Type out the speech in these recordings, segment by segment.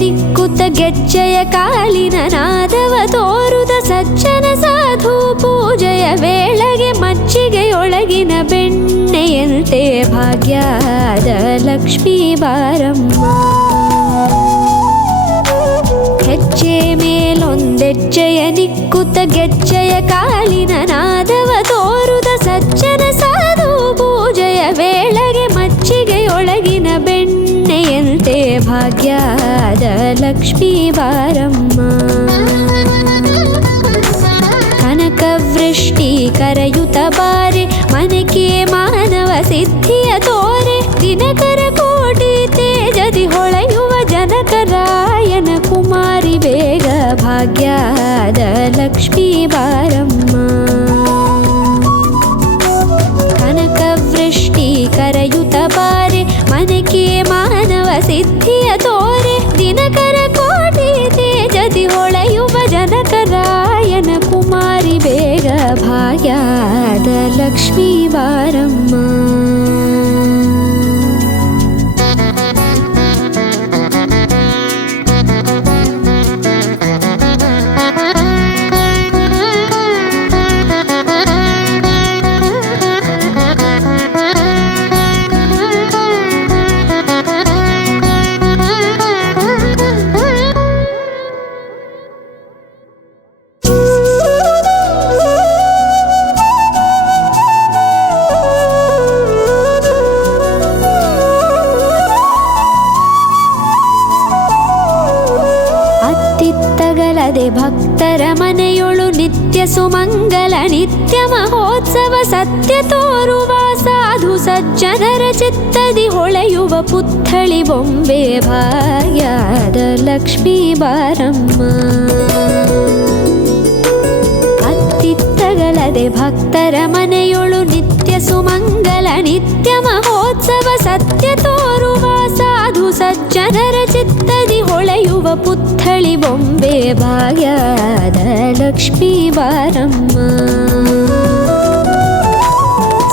ನಿಕ್ಕುತ್ತ ಗೆಜ್ಜೆಯ ಕಾಲಿನ ನಾದವ ತೋರುದ ಸಜ್ಜನ ಸಾಧು ಪೂಜೆಯ ವೇಳೆಗೆ ಮಜ್ಜಿಗೆಯೊಳಗಿನ ಬೆಣ್ಣೆಯಂತೆ ಭಾಗ್ಯದ ಲಕ್ಷ್ಮೀ ಬಾರಮ್ಮ. ಹೆಜ್ಜೆ ಮೇಲೊಂದೆಜ್ಜೆಯ ನಿಕ್ಕುತ್ತ ಗೆಜ್ಜೆಯ ಕಾಲಿನ ನಾದವ ತೋರುದ ಸಜ್ಜನ ಸಾಧು ಪೂಜೆಯ ವೇಳೆಗೆ ಮಜ್ಜಿಗೆಯೊಳಗಿನ ಬೆಣ್ಣೆಯಂತೆ ಭಾಗ್ಯದ ಲಕ್ಷ್ಮೀ ಬಾರಮ್ಮ. ಕನಕವೃಷ್ಟಿ ಕರೆಯುತ್ತ ಬಾರೆ ಮನಕೆ ಮಾನವ ಸಿದ್ಧಿಯ ತೋರೆ ದಿನಕರ ಕೋಟಿ ತೇಜದಿ ಹೊಳೆಯುವ ಜನಕರಾಯನ ಕುಮಾರಿ ಬೇಗ ಭಾಗ್ಯದ ಲಕ್ಷ್ಮೀ ಬಾರಮ್ಮ. ಕನಕವೃಷ್ಟಿ ಕರೆಯುತ್ತ ಬಾರೆ ಮನಕೆ ಮಾನವ ಸಿದ್ಧಿಯ ತೋರೆ ದಿನಕರ ಕೋಟಿ ತೇಜದಿ ಹೊಳೆಯುವ ಜನಕರಾಯನ ಕುಮಾರಿ ಬೇಗ ಭಾಗ್ಯದ ಲಕ್ಷ್ಮೀ ಬಾರಮ್ಮ. ಭಕ್ತರ ಮನೆಯೊಳು ನಿತ್ಯ ಸುಮಂಗಲ ನಿತ್ಯ ಮಹೋತ್ಸವ ಸತ್ಯ ತೋರುವ ಸಾಧು ಸಜ್ಜನರ ಚಿತ್ತದಿ ಹೊಳೆಯುವ ಪುತ್ಥಳಿ ಬೊಂಬೆ ಭಾಗ್ಯದ ಲಕ್ಷ್ಮೀ ಬಾರಮ್ಮ. ಅತ್ತಿತ್ತಗಲದೆ ಭಕ್ತರ ಮನೆಯೊಳು ನಿತ್ಯ ಸುಮಂಗಲ ನಿತ್ಯ ಮಹೋತ್ಸವ ಸತ್ಯ ತೋರುವ ಸಾಧು ಸಜ್ಜನರ ಚಿತ್ತದಿ ಹೊಳೆಯುವ ಪುತ್ಥಳಿ ಬೊಂಬೆ ಭಾಗ್ಯದ ಲಕ್ಷ್ಮೀ ಬಾರಮ್ಮ.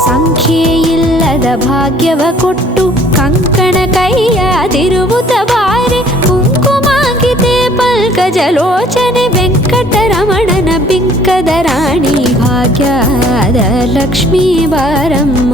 ಸಂಖ್ಯೆಯಿಲ್ಲದ ಭಾಗ್ಯವ ಕೊಟ್ಟು ಕಂಕಣ ಕೈಯಾದಿರುವುತ ಬಾರೆ ಕುಂಕುಮಾಂಕಿತೆ ಪಲ್ಕಜಲೋಚನೆ ವೆಂಕಟರಮಣನ ಬಿಂಕದ ರಾಣಿ ಭಾಗ್ಯದ ಲಕ್ಷ್ಮೀ ಬಾರಮ್ಮ.